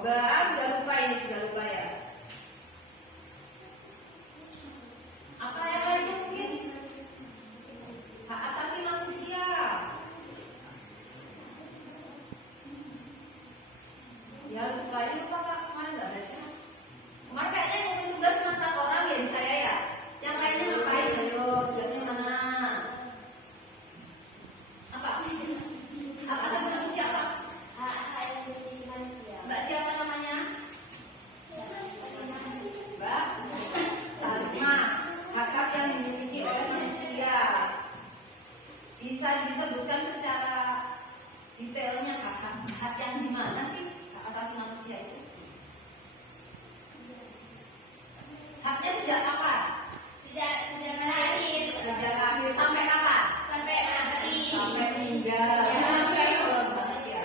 Mbak, sudah lupa ya. Apa yang lain mungkin? Hak asasi manusia. Ya lupa Kak, kemarin nggak baca. Kemarin kayaknya yang punya tugas cuma 4 orang ya di saya ya. Yang lainnya ngapain? Ayo, tugasnya mana? Apa? Hak asasi manusia apa? Hak asasi manusia. Mbak siapa namanya? Mbak Salma. Hak-hak yang dimiliki oleh manusia. Bisa disebutkan secara detailnya hak yang di mana sih hak asasi manusia itu? Haknya sejak kapan? Sejak lahir. Sejak lahir sampai kapan? Sampai mati. Sampai meninggal. Ya.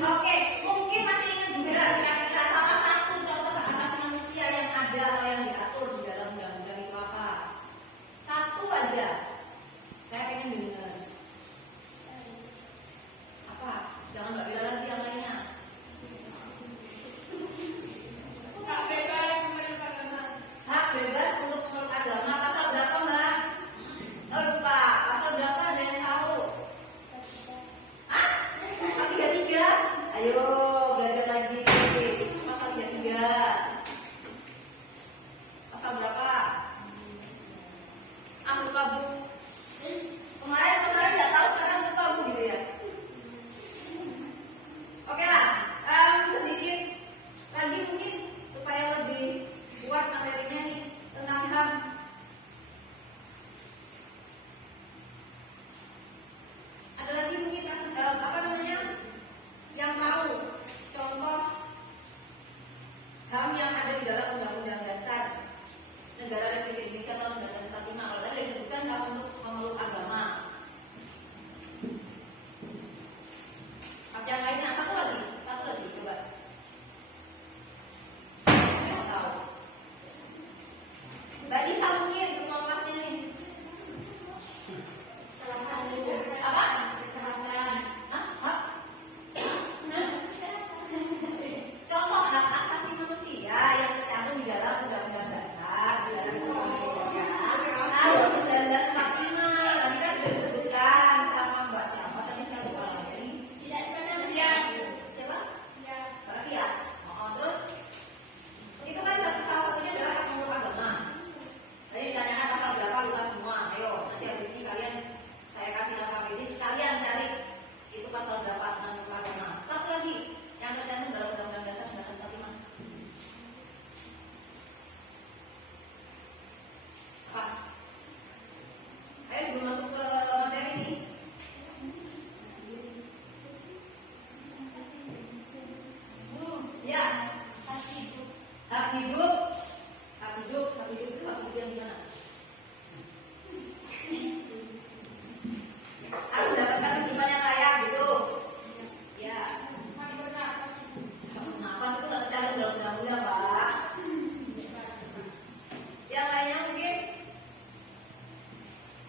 Oke, mungkin masih ingat juga kira-kira salah satu contoh hak asasi manusia yang ada atau yang diatur di dalam undang-undang itu apa? Satu aja. Saya pengen dengar. Apa? Jangan Mbak Bella lagi yang lainnya. Hak bebas memeluk agama. Hak bebas untuk memeluk agama. Pasal berapa Mbak? Oh lupa. Pasal berapa ada yang tahu? Hah? Pasal 33? Ayo belajar lagi. Pasal 33. Pasal berapa? Lupa Bu. Kemarin nggak tahu, sekarang lupa Bu gitu ya. Oke lah, sedikit lagi mungkin supaya lebih kuat materinya nih tentang HAM. Ada lagi mungkin yang tahu contoh HAM yang ada di dalam Undang-Undang Dasar Negara Republik Indonesia tahun 1945. Kalau tadi disebutkan hak untuk memeluk agama. Hak yang lainnya satu lagi coba. Saya mau tahu. Mbak Nisa mungkin ketua kelasnya nih. Apa? Hah? Contoh hak asasi manusia yang tercantum di dalam Undang-Undang Dasar Negara Republik Indonesia tahun 1945. Tadi kan sudah disebutkan sama Mbak siapa? Tadi saya lupa lagi. Tidak sepenuhnya. Siapa? Ya. Mbak Ria. Terus itu kan salah satunya adalah hak memeluk agama. Tadi ditanyakan pasal berapa, lupa semua. Ayo, nanti habis ini kalian saya kasih angka medis, kalian cari itu pasal berapa tentang memeluk agama. Satu lagi yang tercantum dalam Undang-Undang Dasar 1945. Apa? Ayo sebelum masuk ke materi nih. Ya, hak hidup. Hak hidup itu hak hidup yang gimana? Aku mendapatkan kehidupan yang layak gitu. Ya. Nafas itu nggak tercantum dalam undang-undang Pak. Yang lainnya mungkin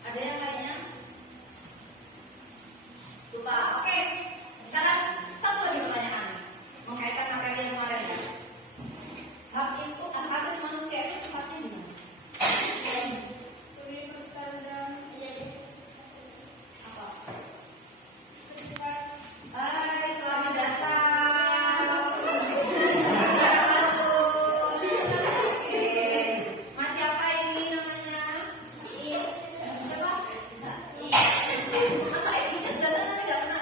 ada yang lainnya? Lupa. Oke. Sekarang satu lagi pertanyaan mengkaitkan materi yang kemarin. Hak itu, hak asasi manusia itu sifatnya gimana? Universal dan Apa? bersifat Hai, selamat datang. Oke. Mas siapa ini namanya? Siapa? Masa ibunya sudah sana nanti nggak kenal?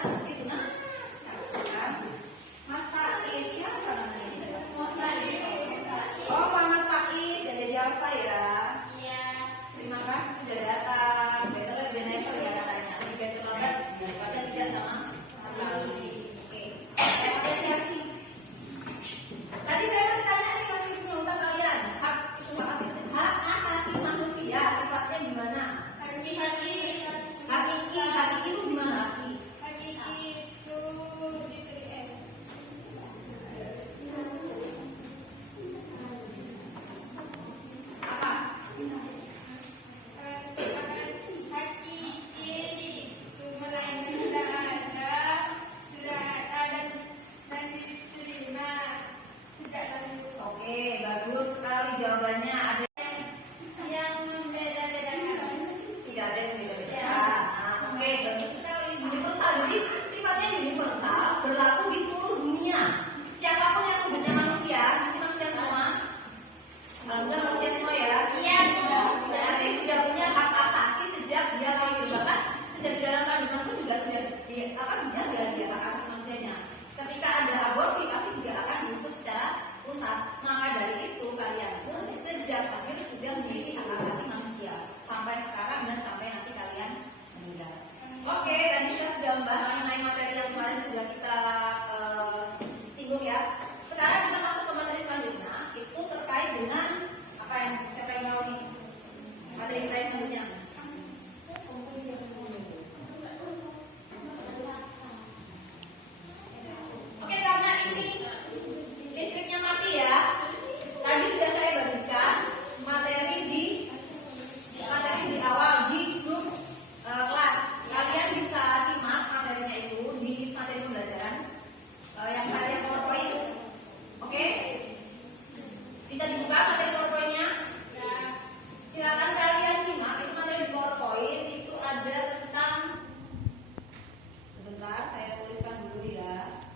keamanan pun juga sudah akan dijaga di hak asasi manusianya. Ketika ada aborsi pasti juga akan diusut secara tuntas. Maka dari itu kalian pun sejak lahir sudah memiliki hak asasi manusia sampai sekarang dan sampai nanti kalian meninggal. Oke, tadi kita sudah membahas mengenai materi yang kemarin sudah kita singgung ya. Sekarang kita masuk ke materi selanjutnya, itu terkait dengan apa yang siapa yang tahu nih? Materi kita yang selanjutnya. Oke, karena ini listriknya mati ya. Tadi sudah saya bagikan materi di awal di grup kelas. Kalian bisa simak materinya itu di materi pembelajaran yang saya PowerPoint. Oke? Bisa dibuka materi PowerPoint-nya? Silakan kalian simak. Itu materi di PowerPoint itu ada tentang, sebentar saya tuliskan dulu ya,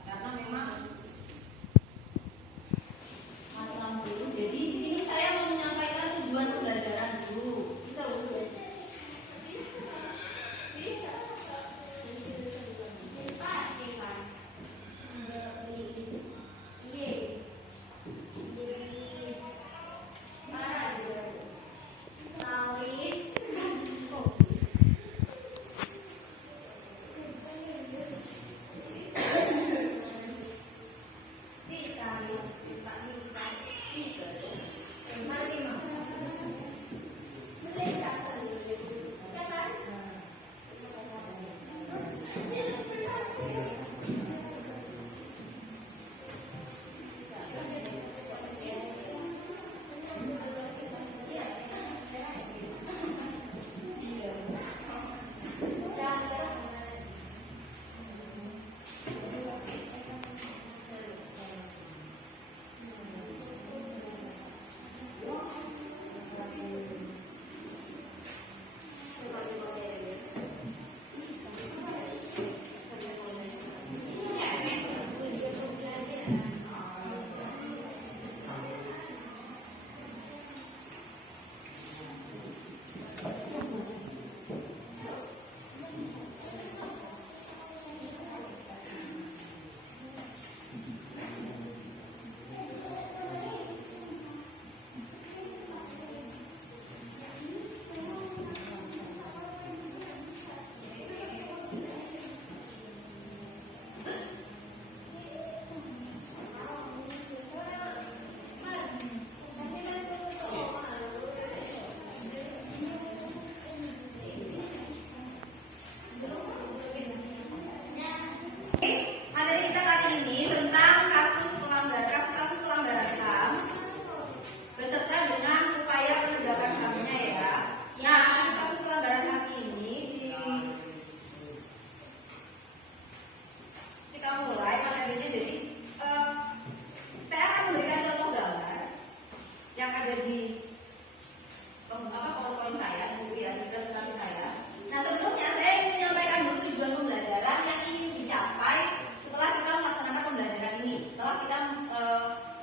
karena memang malam dulu. Jadi di sini saya mau menyampaikan tujuan pembelajaran dulu. Bisa dulu ya? Materi kita kali ini tentang kasus pelanggaran HAM beserta dengan upaya penegakan HAM-nya ya. Nah, kasus pelanggaran HAM ini kita mulai materinya. Jadi saya akan memberikan contoh gambar yang ada di PowerPoint saya dulu ya, di presentasi saya. Nah, sebelumnya saya ingin menyampaikan dulu tujuan pembelajaran yang ingin dicapai setelah kita melaksanakan pembelajaran ini, setelah kita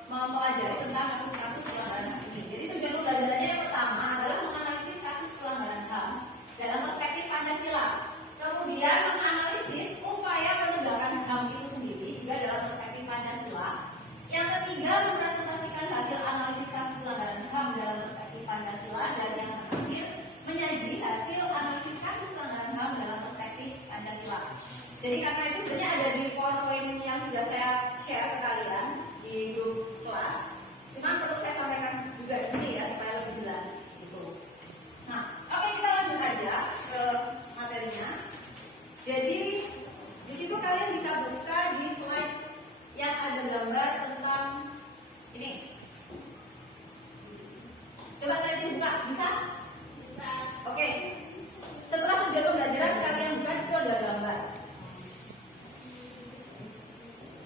mempelajari tentang kasus-kasus pelanggaran HAM ini. Jadi tujuan pembelajarannya yang pertama adalah menganalisis kasus pelanggaran HAM dalam perspektif Pancasila. Kemudian menganalisis upaya penegakan HAM itu sendiri juga dalam perspektif Pancasila. Yang ketiga, mempresentasikan hasil analisis kasus pelanggaran HAM dalam perspektif Pancasila. Dan yang terakhir, menyaji hasil analisis kasus pelanggaran HAM dalam perspektif Pancasila. Jadi karena itu sebenarnya ada di PowerPoint yang sudah saya share ke kalian di grup kelas. Cuma perlu saya sampaikan juga di sini ya supaya lebih jelas gitu. Nah, oke, kita lanjut aja ke materinya. Jadi di situ kalian bisa buka di slide yang ada gambar tentang ini. Coba slide ini buka, bisa? Oke. Setelah tujuan pembelajaran kalian buka, di situ ada gambar.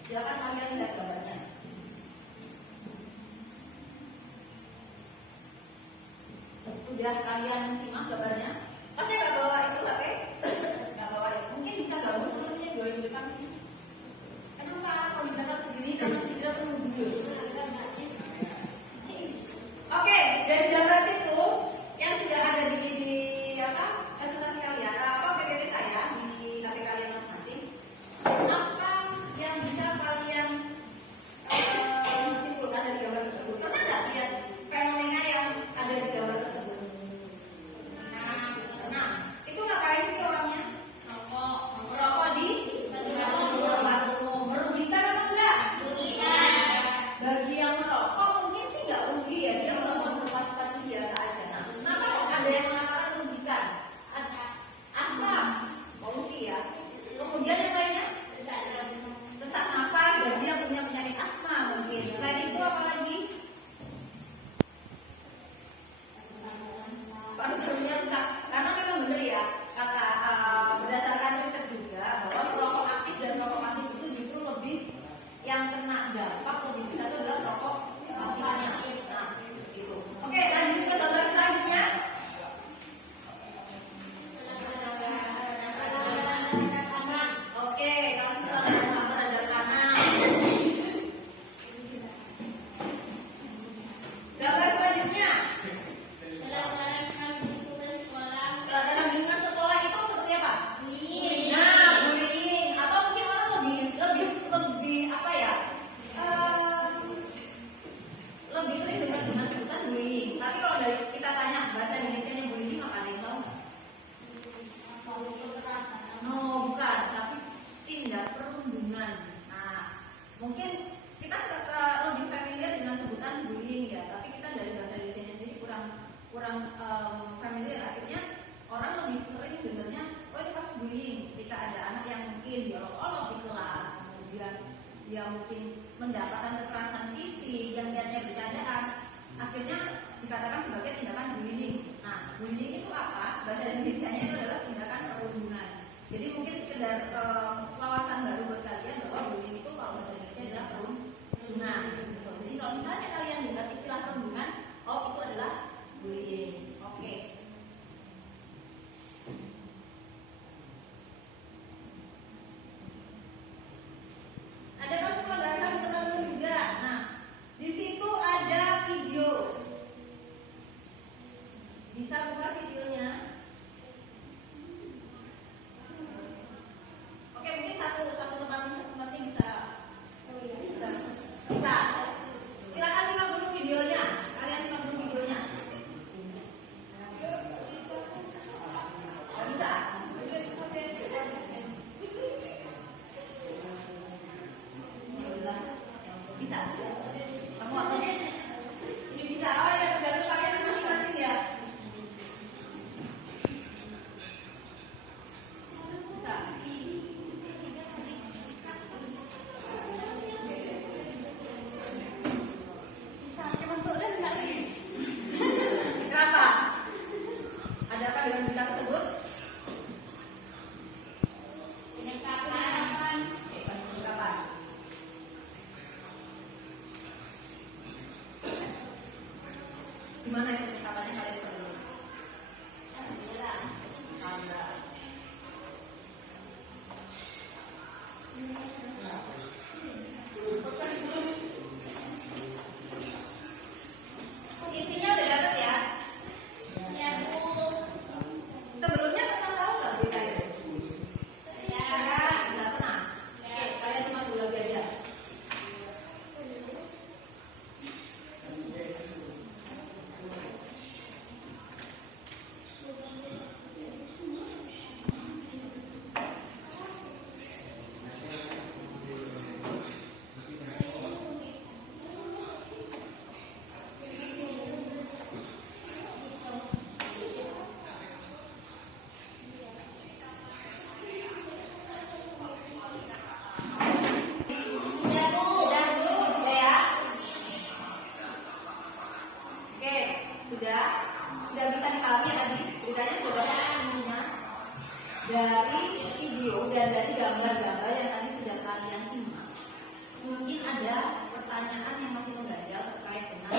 Silakan kalian lihat gambarnya. Sudah kalian simak gambarnya? Oh, saya nggak bawa itu HP? Nggak bawa ya? Mungkin bisa gabung sebenarnya jual-jualan sini. Kenapa? Kalau di belakang sendiri, karena tidak perlu dulu. Oke, dari gambar itu yang sudah ada di presentasi kalian, PPT saya di HP Mungkin kita lebih familiar dengan sebutan bullying ya, tapi kita dari bahasa Indonesia sendiri kurang familiar. Akhirnya orang lebih sering dengarnya, oh itu pas bullying, ketika ada anak yang mungkin diolok-olok di kelas, kemudian dia mungkin mendapatkan kekerasan fisik yang niatnya bercandaan, akhirnya dikatakan sebagai tindakan bullying. Nah, bullying itu apa? Bahasa Indonesianya itu adalah tindakan perundungan. Jadi mungkin sekedar wawasan baru buat kalian bahwa bullying itu kalau bahasa Indonesia adalah perundungan. Jadi kalau misalnya kalian dengar istilah perundungan, oh itu adalah bullying. Oke. Ada kasus pelanggaran di teman-teman juga. Nah, di situ ada video. Bisa buka videonya. Oke, mungkin satu tempatnya bisa. Bisa. Silakan simak dulu videonya. Kalian simak dulu videonya. Gak bisa. Bisa. Kamu apa? Ini bisa. Oh ya, tergantung kalian masing-masing ya. Bisa. Kenapa? Ada apa dengan berita tersebut? Penyekapan. Oke, kasus penyekapan. Gimana itu penyekapannya kalian perlu? Alhamdulillah. Intinya udah dapet ya? Ya, Bu. Sebelumnya pernah tahu nggak berita itu? Ya. Nggak pernah. Oke, kalian cuma dulu lagi aja. Ya, Bu. Sudah dulu, sudah ya? Oke, sudah bisa dipahami ya tadi beritanya sudah dapat intinya dari video dan dari gambar-gambar yang tadi sudah kalian simak. Mungkin ada pertanyaan yang masih mengganjal terkait dengan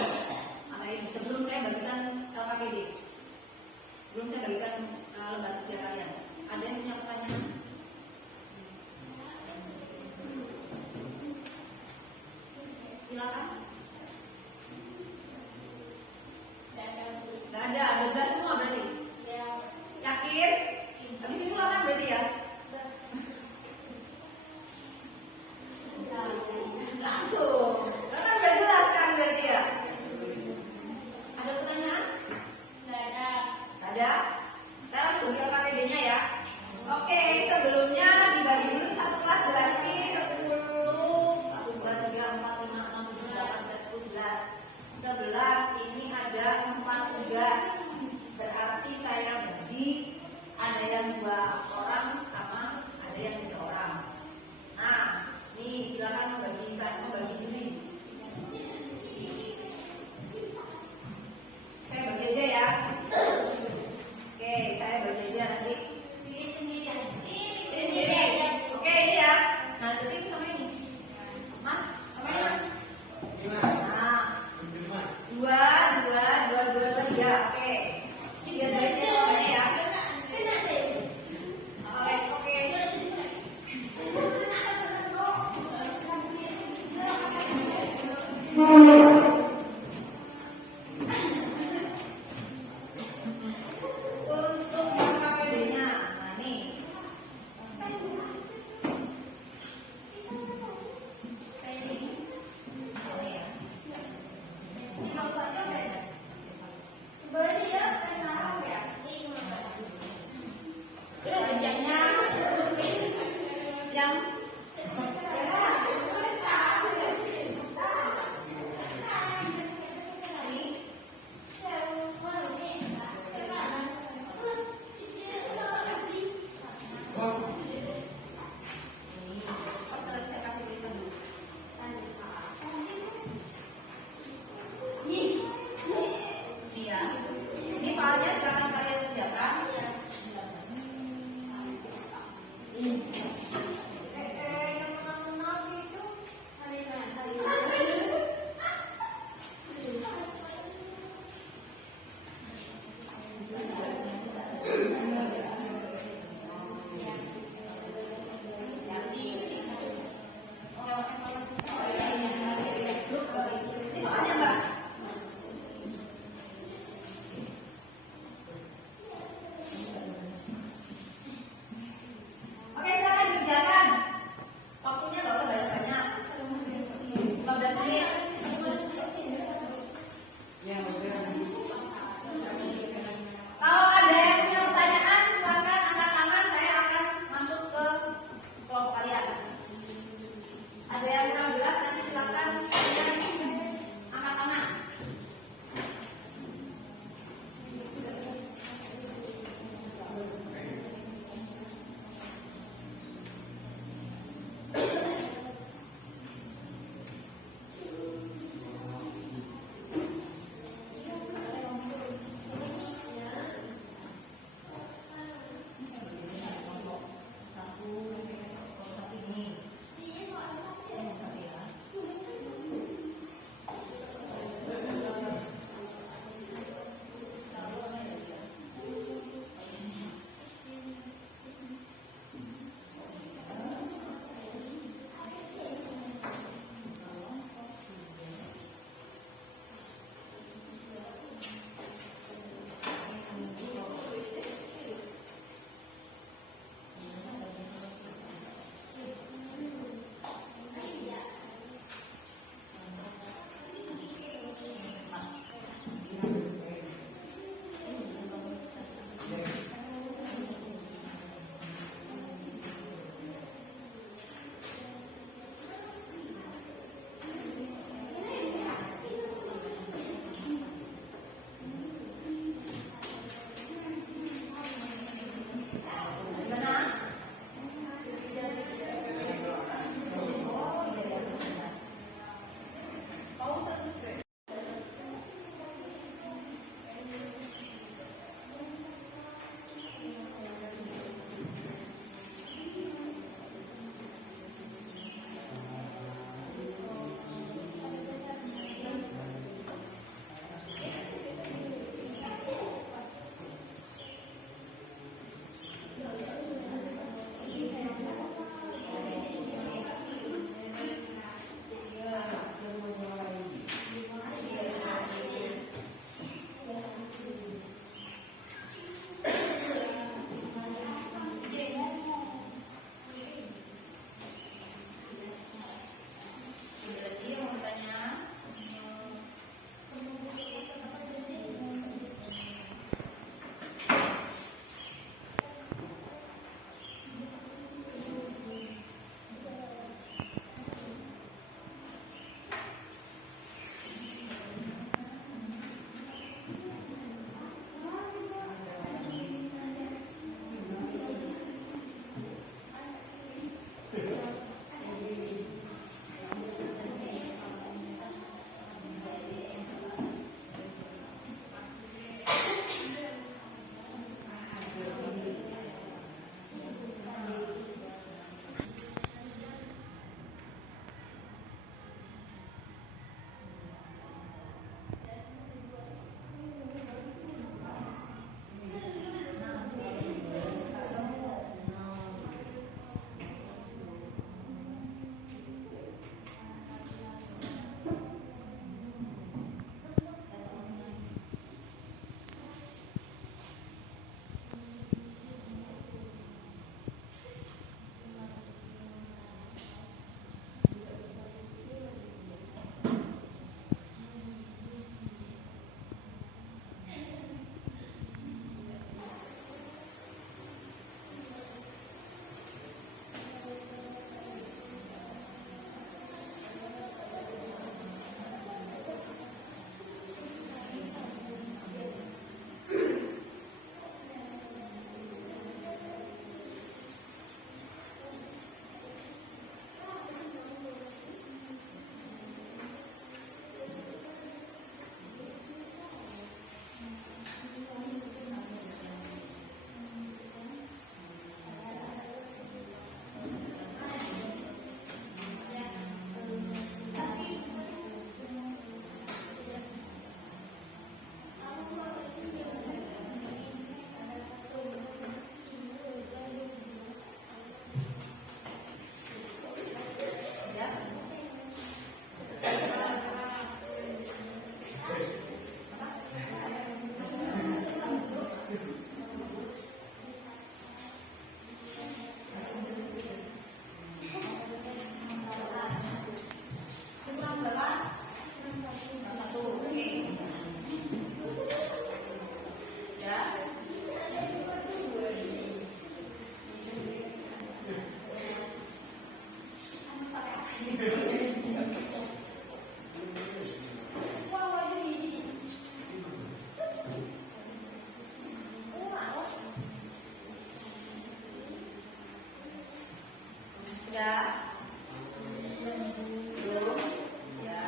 apa ini. Sebelum saya bagikan LKPD, sebelum saya bagikan lembar kerja kalian, ada yang punya pertanyaan? Silakan. Nggak ada jelas semua berarti. Ya. Yakin? Habis ini pulang kan berarti ya? Langsung. Kan udah jelas kan berarti ya? Ada pertanyaan? Nggak ada. Nggak ada? Saya langsung bagi LKPD-nya ya. Oke, sebelumnya dibagi dulu satu kelas berarti 10, 1, 2, 3, 4, 5, 6, 7, 8, 9, 10, 11. 11 ini ada 4 tugas. Berarti saya bagi ada yang 2 orang sama ada yang 3 orang. Nah, nih silakan membagi diri. Saya bagi aja ya. Oke, saya bagi aja nanti. Diri sendiri. Ini sendiri. Oke, ini ya. Nah, jadi sama ini. Mas, sama ini Mas. Nah, 2, 3. Oke. Ini biar dari semuanya ya. Oke. Untuk LKPD-nya, nah nih. Ini ya. Yang Sudah? Belum? Ya.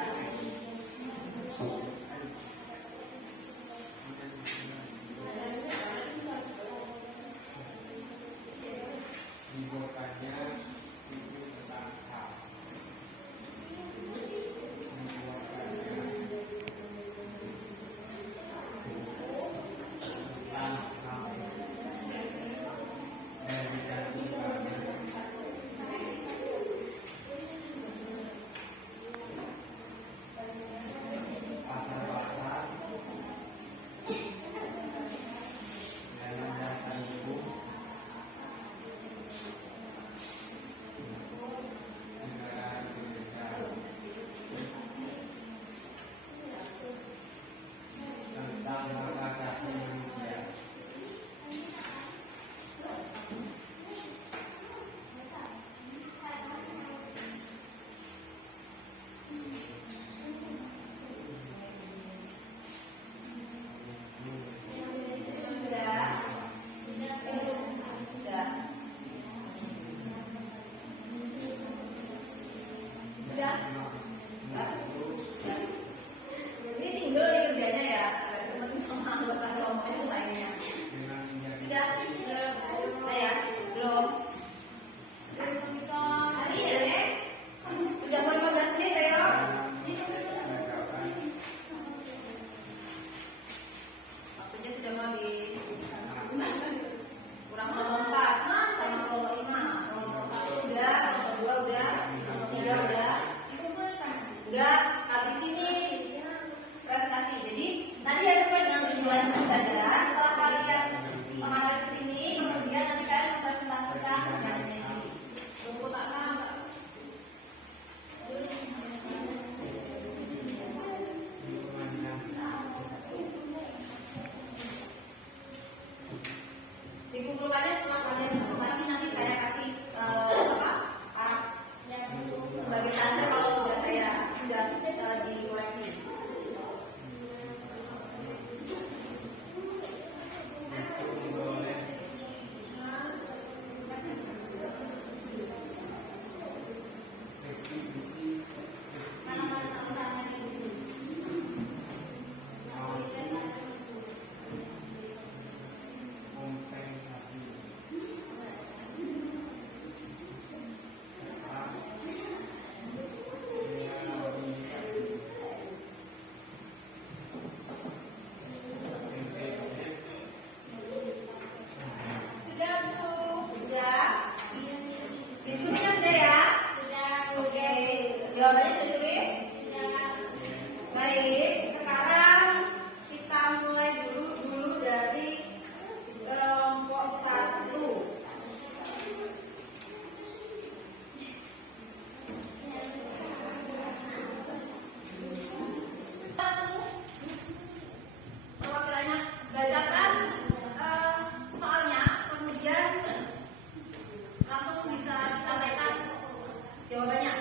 Dikumpulkannya setelah kalian presentasi nanti saya kasih sebagai tanda kalau sudah dikoreksi. Jawabannya sudah ditulis? Baik, sekarang kita mulai dulu dari kelompok 1. Perwakilannya bacakan soalnya, kemudian langsung bisa sampaikan jawabannya.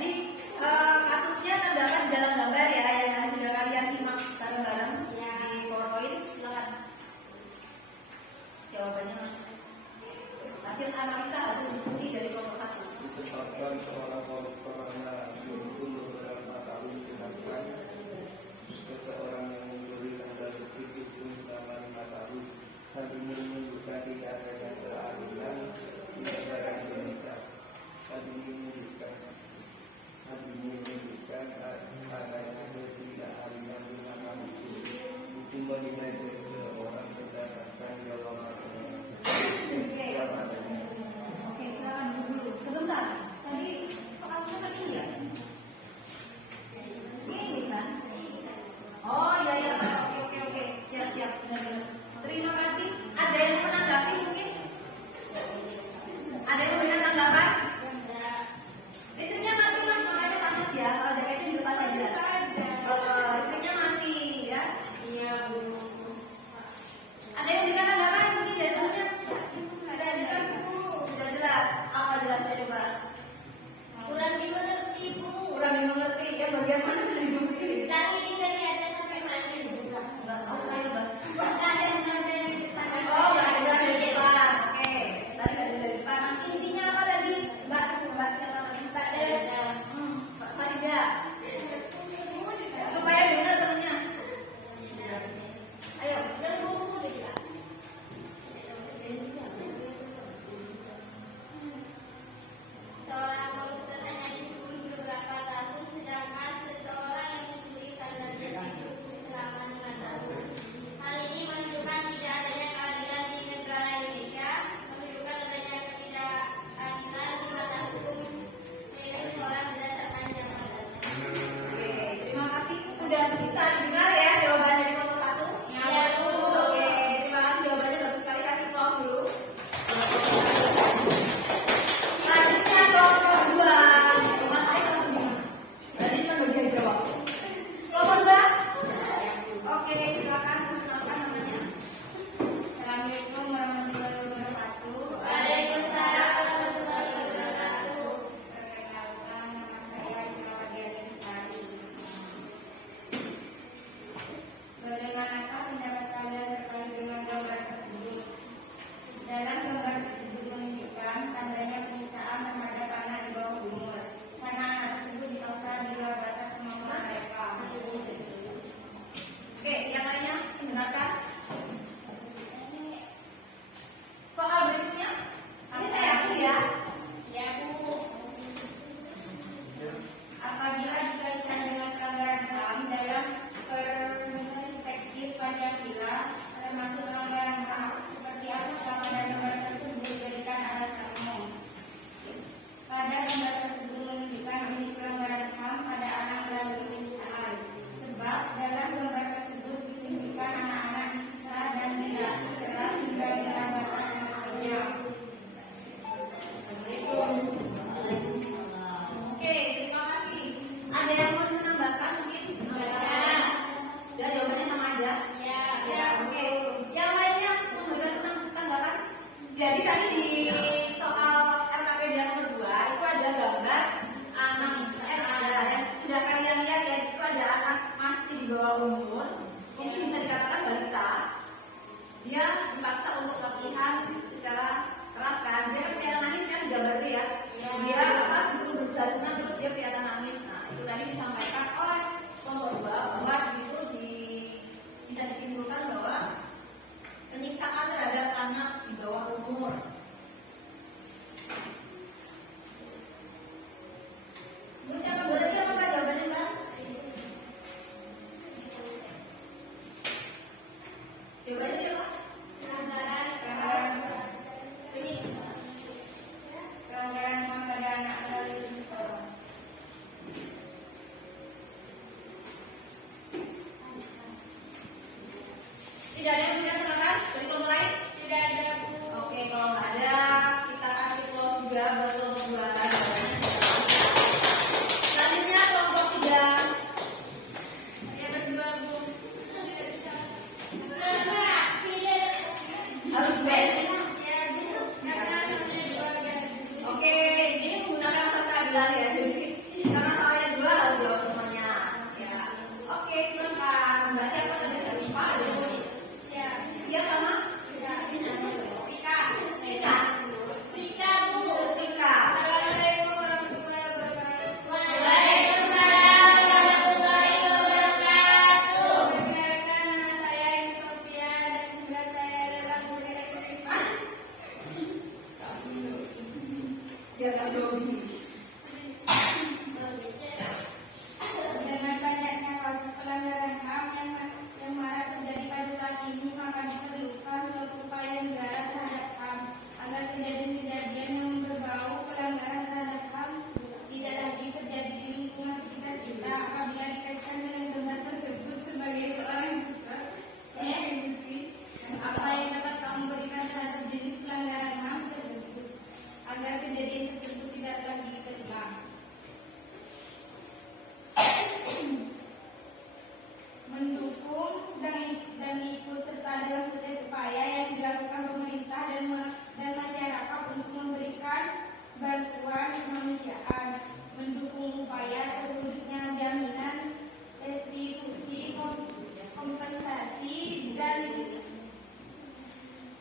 Tadi kasusnya terdapat di dalam gambar ya, yang tadi sudah kalian simak bareng-bareng di PowerPoint. Silakan. Jawabannya Mas. Hasil analisa hasil diskusi dari kelompok 1. Disebabkan seorang corona dihukum beberapa tahun, sedangkan seseorang yang mencuri sandal jepit dihukum selama 5 tahun. Hal ini menunjukkan tidak adanya keadilan di negara Indonesia. Hal ini menunjukkan adanya ketidakadilan di mana hukum menilai seseorang berdasarkan golongan. Oke, silakan dulu. Sebentar. Tadi soalnya kan ini ya? Ini kan? Oh iya. Oke. Siap. Benar-benar. Terima kasih. Ada yang mau menanggapi mungkin? Ada yang memberikan tanggapan? Listriknya mati Mas, makanya panas ya. Kalau jaketnya dilepas aja. Listriknya mati ya. Iya, Bu. Ada yang memberikan tanggapan mungkin dari temannya? Ada jelas, Bu. Sudah jelas. Apa jelasnya coba? Kurang dimengerti, Bu. Kurang dimengerti ya, bagian mana yang dimengerti? Tadi ini dari atas sampai mana dibuka? Enggak tahu saya Bas. Nggak ada yang dari depan. Oh, nggak ada dari depan. Oke, tadi nggak ada dari depan. Nanti intinya apa tadi? Mbak siapa lagi? Pak Dada. Mbak Farida. Supaya dengar temennya. Ayo. Dan buku dia. Seorang koruptor hanya dihukum beberapa tahun, sedangkan seseorang yang mencuri sandal jepit dihukum selama 5 tahun. Hal ini menunjukkan tidak adanya keadilan di negara Indonesia, menunjukkan adanya ketidakadilan di mata hukum menilai seseorang berdasarkan jabatannya. Oke, terima kasih. Sudah bisa didengar ya jawaban dari kelompok 1? Ya, Bu. Oke, terima kasih jawabannya bagus sekali. Kasih aplaus dulu. Selanjutnya kelompok 2. Mas Ais sama Bima. Berarti cuma bagian jawab. Kelompok 2? Oke, silakan perkenalkan namanya. Assalamualaikum warahmatullahi wabarakatuh. Waalaikumsalam warahmatullahi wabarakatuh. Perkenalkan, nama saya Israwadiya Lestari. Bagaimanakah pendapat kalian terkait dengan gambar tersebut? Dalam gambar tersebut menunjukkan tandanya penyiksaan terhadap anak di bawah umur, karena anak tersebut dipaksa di luar batas kemampuan mereka. Oke, yang lainnya dengarkan. Soal berikutnya, ini saya hapus ya. Ya, Bu. Apabila dikaitkan dengan pelanggaran HAM dalam perspektif Pancasila, termasuk pelanggaran HAM, seperti apa pada gambar tersebut dijadikan alasan umum? Pada gambar tersebut menunjukkan jenis pelanggaran HAM pada anak melalui penyiksaan, sebab dalam gambar tersebut ditunjukkan anak-anak disiksa dan dilatih keras hingga dalam batas kemampuannya. Oke, terima kasih. Ada yang mau menambahkan mungkin? Ya, jawabannya sama aja. Ya, oke. Yang lainnya memberikan tanggapan. Jadi tadi di soal RKPD yang nomor 2 itu ada gambar anak ada yang sudah kalian lihat ya, itu ada anak masih di bawah umur, mungkin bisa dikatakan balita. Dia dipaksa untuk latihan secara keras kan. Dia kan kelihatan nangis kan di gambar itu ya. Dia disuruh berdarungan terus dia kelihatan nangis. Nah, itu tadi disampaikan oleh kelompok 2 bahwa di situ bisa disimpulkan bahwa penyiksaan terhadap anak di bawah umur. Terus yang kedua tadi apa Mbak jawabannya Mbak? Jawabannya tadi apa? Pelanggaran HAM pada anak melalui penyiksaan. Tidak ada yang punya tanggapan dari kelompok lain? Tidak ada, Bu. Oke, kalau nggak ada, kita kasih kelompok 3 buat kelompok 2 kan. Selanjutnya kelompok 3. Yang kedua, Bu. Harus band. Ya, Bu. Karena namanya dua. Oke, ini menggunakan asas keadilan ya. Jadi Adobe. Dengan banyaknya kasus pelanggaran HAM yang marak terjadi pada saat ini, maka diperlukan suatu upaya negara terhadap HAM agar kejadian-kejadian yang berbau pelanggaran terhadap HAM tidak lagi terjadi di lingkungan sekitar kita. Apabila dikaitkan dengan benar tersebut sebagai seorang industri, apa yang dapat kamu berikan terhadap jenis pelanggaran HAM tersebut agar kejadian tersebut tidak lagi terulang? Mendukung dan ikut serta dalam setiap upaya yang dilakukan pemerintah dan masyarakat untuk memberikan bantuan kemanusiaan, mendukung upaya terwujudnya jaminan restitusi, kompensasi dan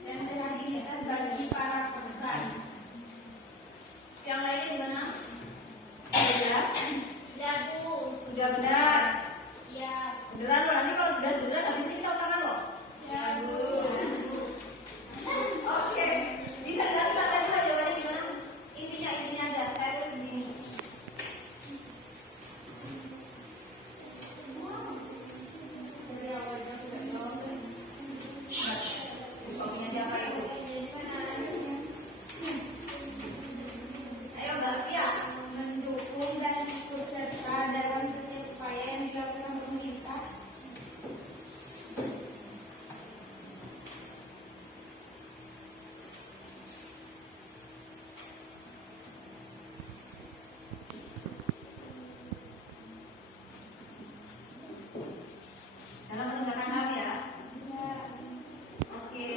rehabilitasi bagi para korban. Yang lainnya gimana? Sudah jelas? Ya Bu, Sudah benar. ya, Beneran loh, nanti kalau sudah beneran habis ini kita tangan loh. ya Bu. Oke, bisa dilihat tadi lah jawabannya gimana? Intinya aja, saya tulis di sini. Dari awalnya sudah jawab. Suaminya siapa itu? Ayo Mbak Fia. Mendukung dan ikut serta dalam setiap upaya yang dilakukan pemerintah. Dalam penegakan HAM ya. Ya, Oke.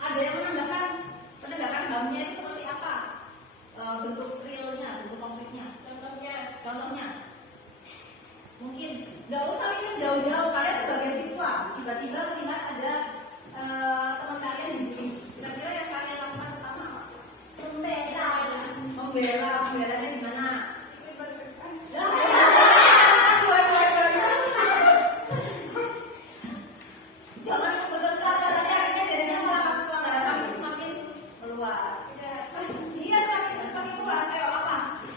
Ada yang menambahkan penegakan HAM-nya itu seperti apa? Bentuk realnya, bentuk konkretnya. Contohnya, mungkin nggak usah mikir jauh-jauh. Kalian sebagai siswa tiba-tiba melihat ada teman kalian dibunuh. Kira-kira yang kalian lakukan pertama apa? Membelanya gimana? Jangan berdekat, nanti akhirnya jadinya malah kasus pelanggaran HAM itu semakin meluas. Iya, semakin luas. Ayo apa?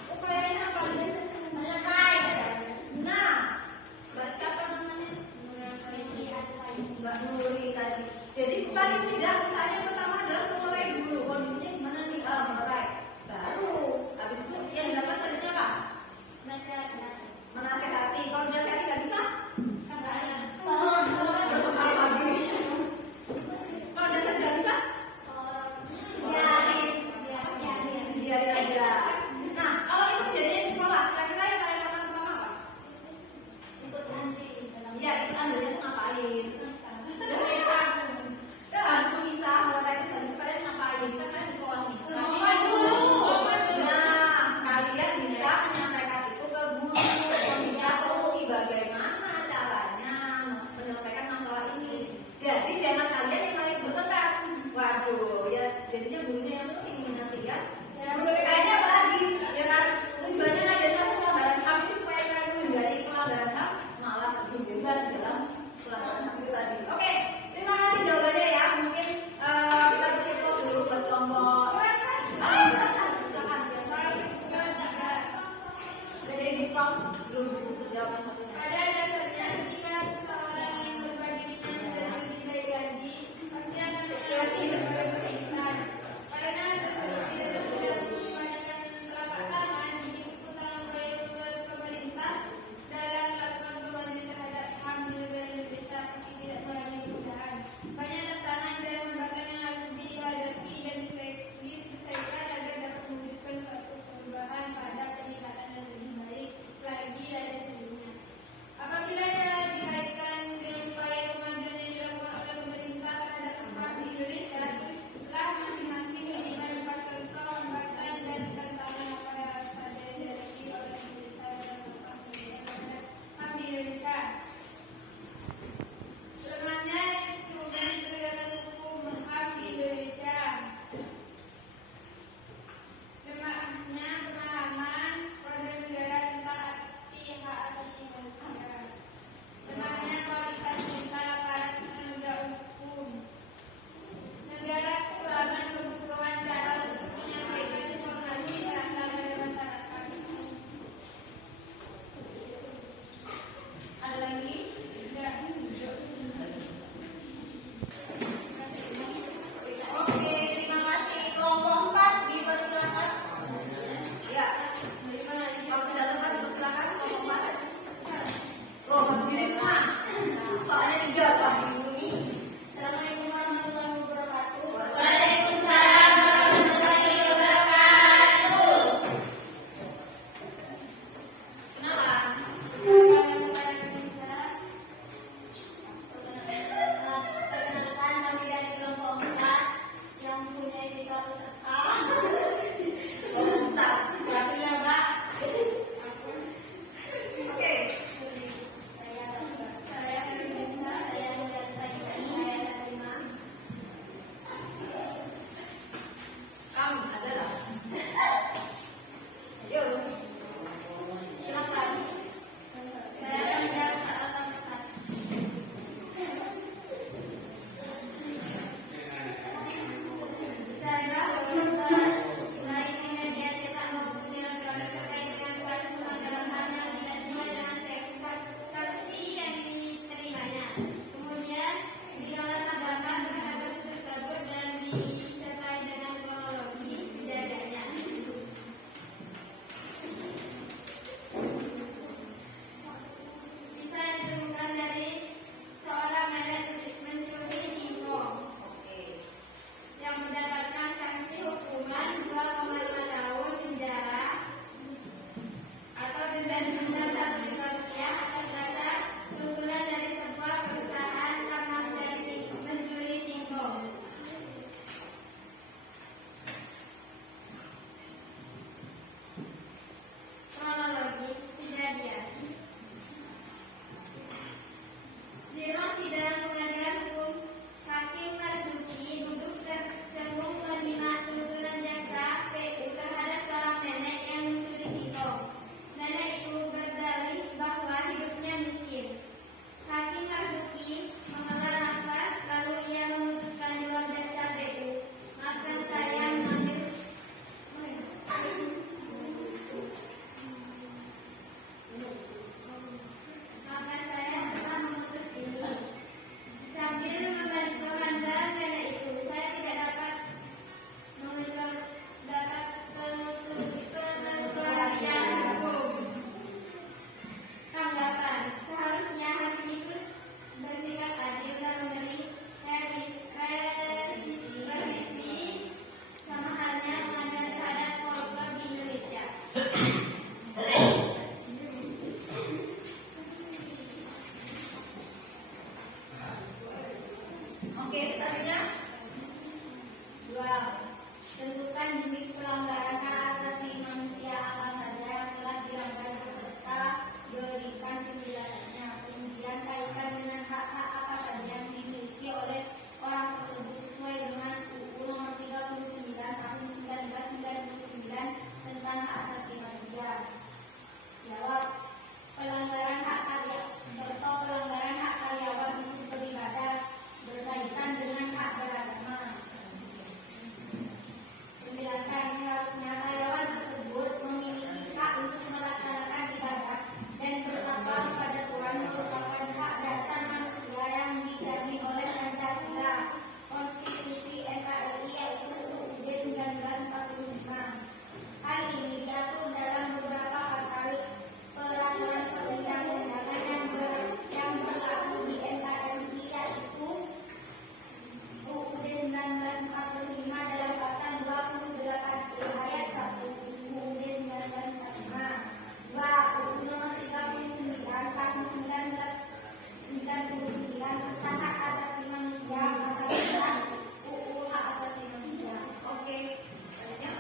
Upayanya apa? Nah, Mbak siapa namanya? Mbak Nuri tadi. Jadi paling tidak misalnya yang pertama adalah mengurai dulu kondisinya gimana nih? Mengurai. Baru habis itu yang dilakukan selanjutnya apa? Menasehati. Kalau menasehati nggak bisa? Berkembang lagi. Kalau menasehati nggak bisa? Biarin aja. Nah, kalau itu kejadian di sekolah, kira-kira yang kalian lakukan pertama apa? Iya, itu ambilnya tuh ngapain? Kita harus memisah disertai dengan kronologi kejadiannya. Bisa ditemukan dari seorang nenek mencuri singkong Oke. yang mendapatkan sanksi hukuman 2,5 tahun penjara atau denda sebesar 1 juta rupiah atas dasar tuntutan dari sebuah perusahaan karena mencuri singkong. Kronologi kejadian. Di ruang sidang pengadilan hukum, Hakim Marzuki duduk tercengung menyimak tuntutan jaksa PU terhadap seorang nenek yang mencuri singkong. Nenek itu berdalih bahwa hidupnya miskin. Hakim Marzuki menghela nafas, lalu ia memutuskan di luar jaksa PU. Maafkan saya mengambil maka saya telah memutus ini. Sambil memandang nenek itu, saya tidak dapat pengecualian hukum. Tanggapan: seharusnya hakim itu bersikap adil dan memberi revisi sama halnya pengadilan terhadap koruptor di Indonesia. Oke, tadinya 2. Tentukan jenis pelanggaran hak asasi manusia apa saja yang telah dilakukan peserta, berikan penjelasannya. Kemudian kaitkan dengan hak-hak apa saja yang dimiliki oleh orang tersebut sesuai dengan UU Nomor 39 Tahun 1999 tentang hak asasi manusia. Jawab: pelanggaran hak karya atau pelanggaran hak karyawan untuk beribadah berkaitan dengan hak beragama. Penjelasan: seharusnya karyawan tersebut memiliki hak untuk melaksanakan ibadah dan bertakwa kepada Tuhan merupakan hak dasar manusia yang dijamin oleh Pancasila, Konstitusi NKRI yaitu UUD 1945. Hal ini diatur dalam beberapa pasal peraturan perundang-undangan yang berlaku di NKRI yaitu UUD 1945 dalam pasal 28 ayat 1 UUD 1945. 2. UUD Nomor 39 Tahun 1999 tentang hak asasi manusia pasal 4 UU Hak Asasi Manusia. oke. Tadinya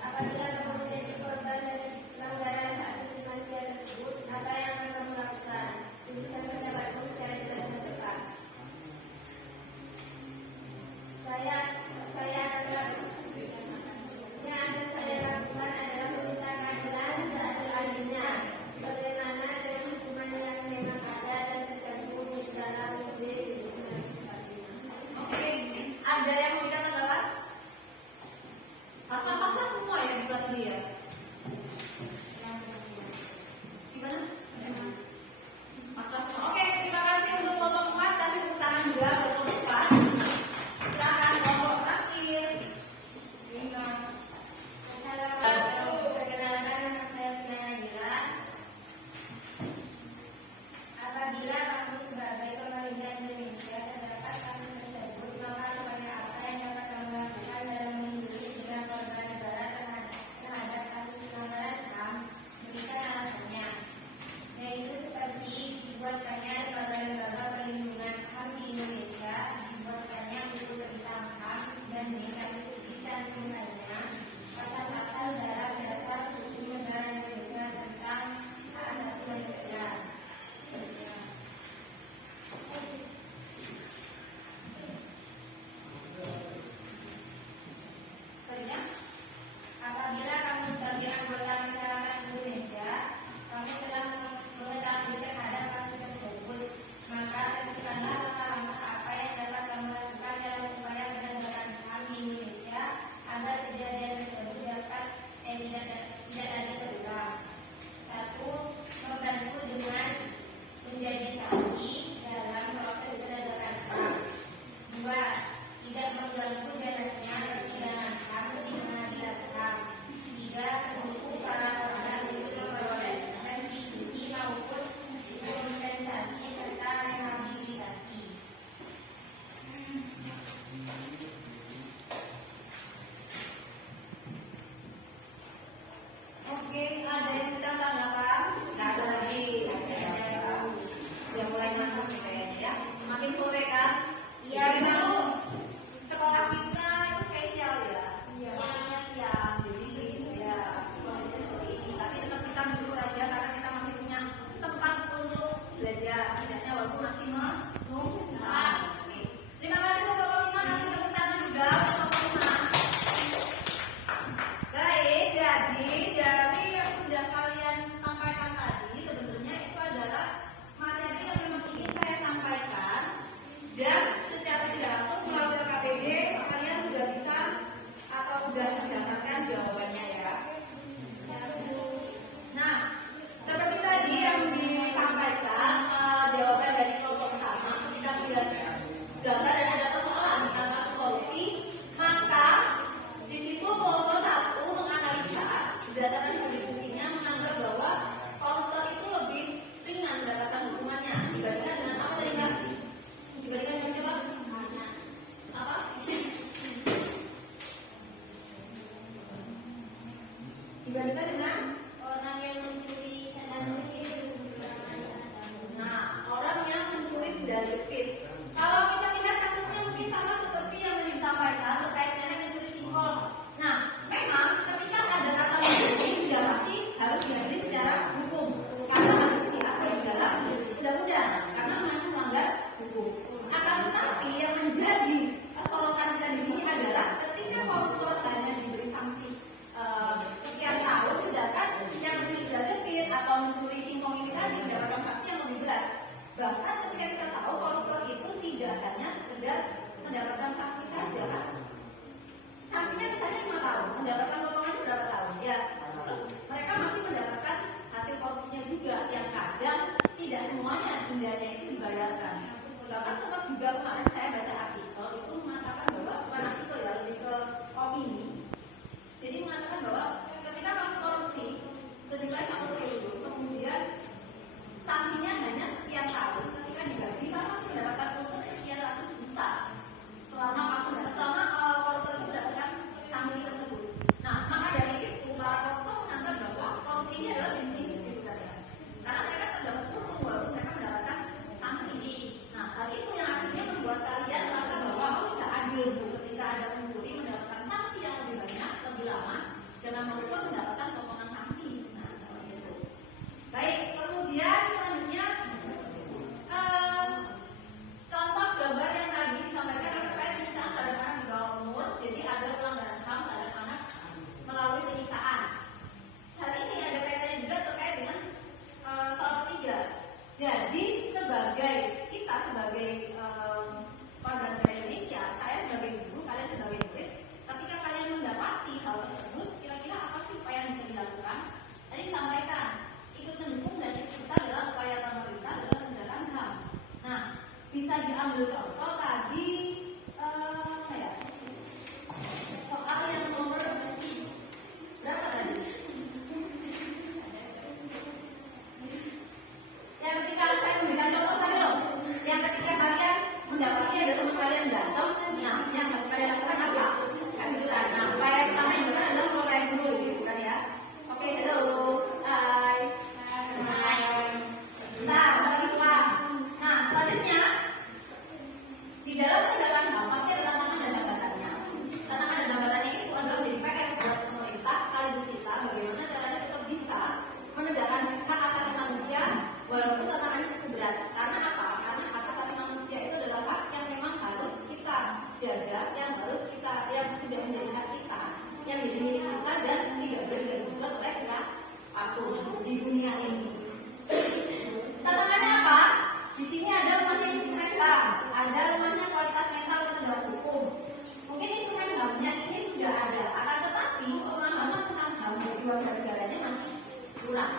Apabila kamu menjadi korban dari pelanggaran hak asasi manusia tersebut, apa yang akan kamu lakukan? Tuliskan pendapatmu secara jelas dan tepat. Saya adalah yang akan saya lakukan adalah meminta keadilan seadil-adilnya, sebagaimana dengan hukuman yang memang ada dan tercantum di dalam UUD 1945. oke. Ada yang mau kita tanggapan? Pasrah-pasrah semua ya di kelas ini ya. Gimana? Pasrah semua. Oke, terima kasih untuk kelompok 4. Kasih tepuk tangan juga buat kelompok 4. Silakan kelompok terakhir. Assalamualaikum. Perkenalkan, nama saya Tina Nabila. Apabila kamu sebagai pemerintah Indonesia terdapat kasus tersebut, maka upaya apa yang dapat kamu lakukan dalam melindungi segala korban negara terhadap kasus pelanggaran HAM? Berikan alasannya. Yaitu seperti dibuatkannya lembaga-lembaga perlindungan HAM di Indonesia ambil contoh tadi apa ya? Soal yang nomor berapa tadi? Yang ketika saya memberikan contoh tadi loh, yang ketika kalian mendapati ada teman kalian datang, nah yang harus kalian lakukan apa? Kan gitu kan. Nah, upaya pertama yang dilakukan adalah mulai dulu, gitu kan ya. Oke, halo, hai. Nah, baiklah. Nah, selanjutnya di dalam tindakan HAM pasti ada tantangan dan hambatannya. Tantangan dan hambatannya itu adalah menjadi PR buat pemerintah sekaligus kita bagaimana caranya tetap bisa menegakkan hak asasi manusia walaupun tantangannya cukup berat. Karena apa? Karena hak asasi manusia itu adalah hak yang memang harus kita jaga, yang harus kita, yang sudah menjadi hak kita, yang menjadi milik kita dan tidak boleh diganggu oleh siapapun di dunia ini. Tantangannya apa? Di sini ada rumahnya instrumen HAM, ada rumahnya kualitas mental penegak hukum. Mungkin instrumen HAM-nya ini sudah ada, akan tetapi pemahaman tentang HAM bagi warga negaranya masih kurang.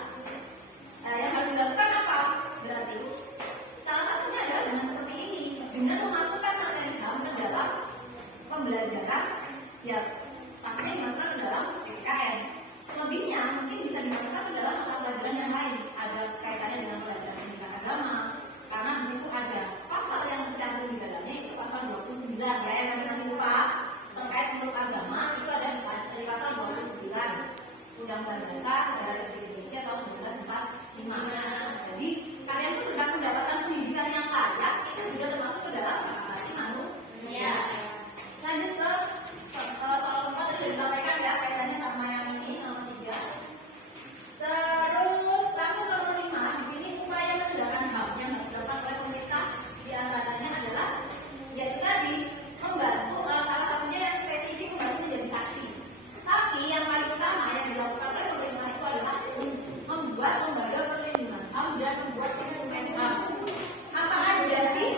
Nah, yang harus dilakukan apa? Berarti salah satunya adalah dengan seperti ini, dengan memasukkan materi HAM ke dalam pembelajaran, ya pastinya dimasukkan ke dalam PPKN. Selebihnya mungkin bisa dimasukkan ke dalam mata pelajaran yang lain, ada kaitannya dengan pelajaran pendidikan agama, karena di situ ada pasal yang tercantum di dalamnya itu pasal 29 ya, yang nanti masih lupa terkait menurut agama itu ada dari pasal 29 Undang-Undang Dasar Negara Republik Indonesia tahun 1945. Jadi kalian pun sudah mendapatkan pendidikan yang layak, itu juga termasuk ke dalam hak asasi manusia. Lanjut ke soal 4 tadi sudah disampaikan ya, kaitannya sama yang ini nomor 3. Terus langsung ke nomor 5, di sini upaya penegakan HAM yang harus dilakukan oleh pemerintah di antaranya adalah yaitu tadi membantu, salah satunya yang spesifik membantu menjadi saksi. Tapi yang paling utama yang dilakukan oleh pemerintah itu adalah membuat lembaga perlindungan HAM dan membuat instrumen HAM. Apa aja sih?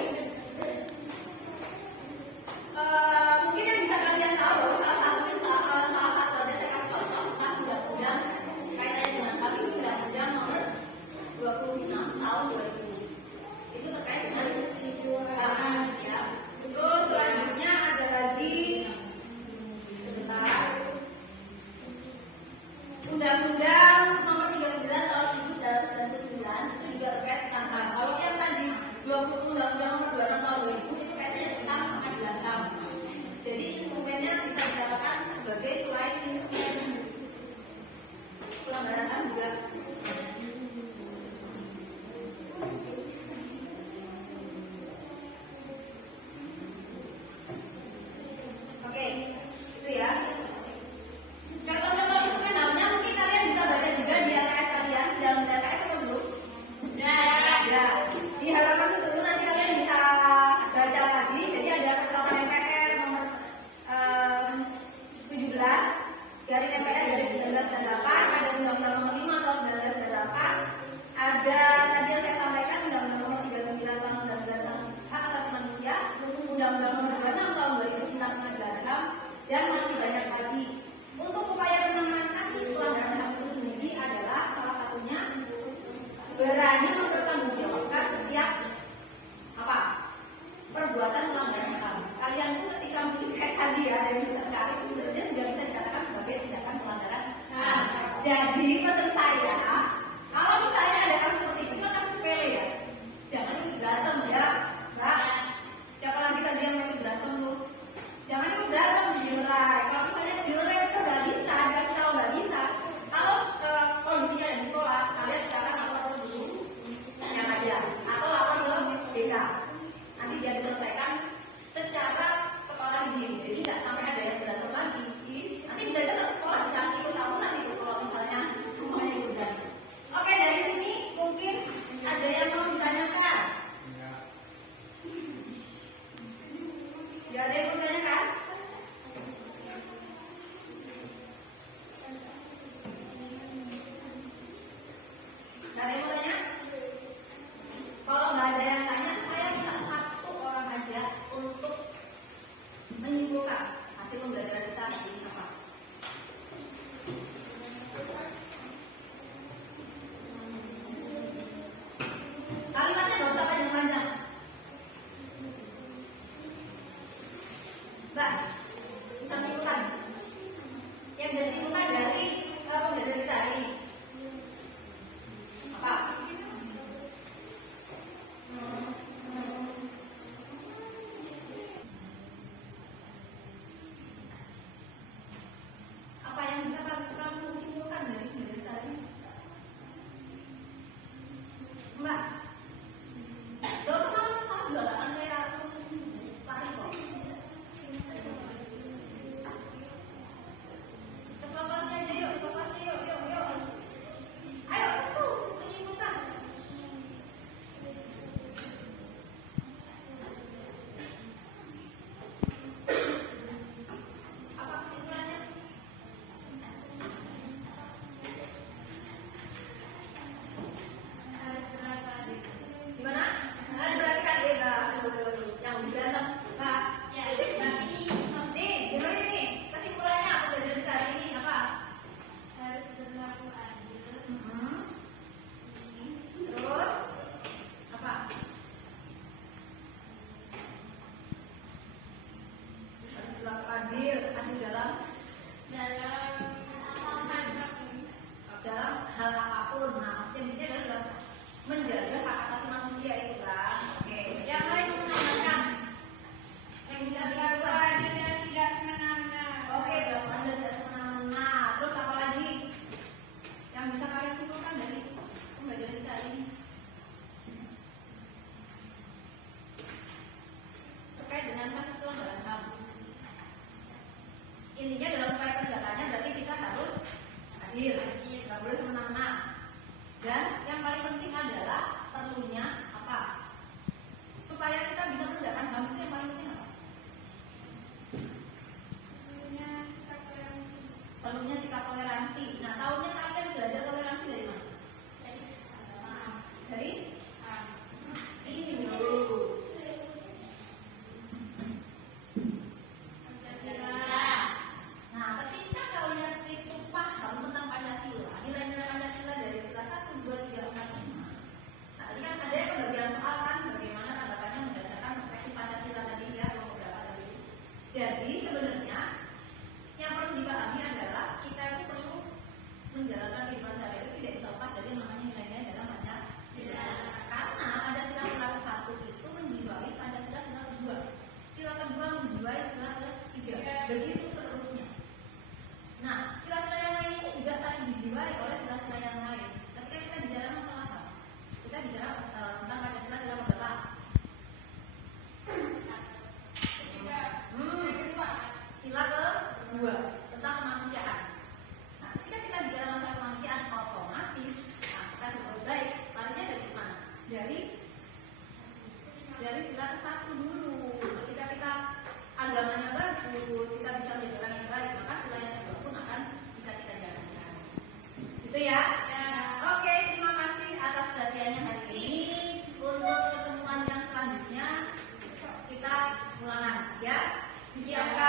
Mungkin yang bisa kalian tahu salah satu aja saya kasih contoh tentang undang-undang kaitannya dengan HAM itu undang-undang nomor 26 tahun 2000. Itu terkait dengan HAM ya. Terus selanjutnya ada lagi sebentar. Undang-undang nomor 39 tahun 1999 itu juga terkait tentang HAM. Kalau yang tadi 20 undang-undang nomor 26 tahun 2000 itu kaitannya tentang pengadilan HAM. Jadi instrumennya bisa dikatakan sebagai selain instrumen pelanggaran HAM juga oke, itu ya. Contoh-contoh instrumen HAM-nya mungkin kalian bisa baca juga di LKS kalian, di dalam LKS atau belum? Ya. Di halaman 10 nanti kalian bisa baca lagi. Jadi ada ketetapan MPR nomor 17 dari MPR dari 1998, ada Undang-Undang nomor 5 tahun 1998, ada tadi yang saya sampaikan Undang-Undang nomor 39 tahun 1998 tentang hak asasi manusia, Undang-Undang nomor 26 tahun 2000 tentang pengadilan HAM, dan masih banyak lagi. Untuk upaya penanganan kasus pelanggaran HAM itu sendiri adalah salah satunya berani mempertanggungjawabkan setiap apa perbuatan pelanggaran HAM. Kalian pun ketika melihat tadi ya dari terkait itu sebenarnya sudah bisa dikatakan sebagai tindakan pelanggaran HAM. Jadi pesan saya, kalau misalnya ada kasus seperti itu kan kasus sepele ya, jangan ikut berantem ya, Mbak. Siapa lagi tadi yang mau ikut berantem tuh? Jangan ikut berantem, dilerai. Kalau misalnya dilerai itu nggak bisa, dikasih tahu nggak bisa. Kalau kondisinya ada di sekolah, kalian sekarang lapor ke guru yang ada atau lapor ke BK. Nanti biar diselesaikan secara kepala diri. Jadi nggak sampai ada yang Mbak, bisa menyimpulkan? Yang bisa disimpulkan dari pembelajaran kita hari ini apa? Apa yang bisa kamu simpulkan dari pembelajaran tadi? Mbak, gak usah malu sama juga, gak akan saya langsung lari kok. Evaluasi aja yuk, evaluasi yuk. Ayo, satu, menyimpulkan. Apa kesimpulannya? Gimana? Diperhatikan beda. Yang berantem, Mbak. Nih, gimana nih? Kesimpulannya apa belajar kita hari ini apa? Terus apa? Harus berlaku adil dalam hal apapun. Nah, maksudnya di sini adalah menjaga hak asasi manusia itu kan. Oke, yang lain menambahkan yang bisa dilakukan. Oke, berlaku adil tidak semena-mena. Terus apa lagi yang bisa kalian simpulkan dari pembelajaran kita hari ini? Terkait dengan kasus pelanggaran HAM. Intinya dalam upaya penegakannya berarti kita harus adil, nggak boleh semena-mena. Dan yang paling penting adalah perlunya apa? Supaya kita bisa menegakkan HAM itu yang paling penting apa? Perlunya sikap toleransi. Nah, tahunnya kalian belajar toleransi dari mana? Dari ini dulu. Nah, ketika kalian itu paham tentang Pancasila, nilai-nilai Pancasila dari sila 1, 2, 3, 4, 5. Nah, tadi kan ada pembagian soal kan bagaimana tanggapannya berdasarkan perspektif Pancasila tadi ya, beberapa tadi. Jadi sebenarnya yang perlu dipahami adalah kita itu perlu menjalankan kehidupan sehari itu tidak bisa lepas dari yang namanya nilai-nilai dalam Pancasila. Karena Pancasila sila ke-1 itu menjiwai Pancasila sila ke-2. Sila kedua menjiwai sila ke-3. Begitu seterusnya. Nah, sila-sila yang lain ini juga saling dijiwai oleh sila-sila yang lain. Ketika kita bicara masalah apa? Kita bicara tentang Pancasila sila ke-berapa? Sila ke-2 tentang kemanusiaan. Nah, ketika kita bicara masalah kemanusiaan, otomatis kita lebih baik larinya dari mana? Dari sila ke-1 dulu. Ketika kita agamanya bagus, kita bisa menjadi orang yang baik, maka sila yang kedua pun akan bisa kita jalankan. Gitu ya? Oke, terima kasih atas perhatiannya hari ini. Untuk pertemuan yang selanjutnya kita ulangan ya. Disiapkan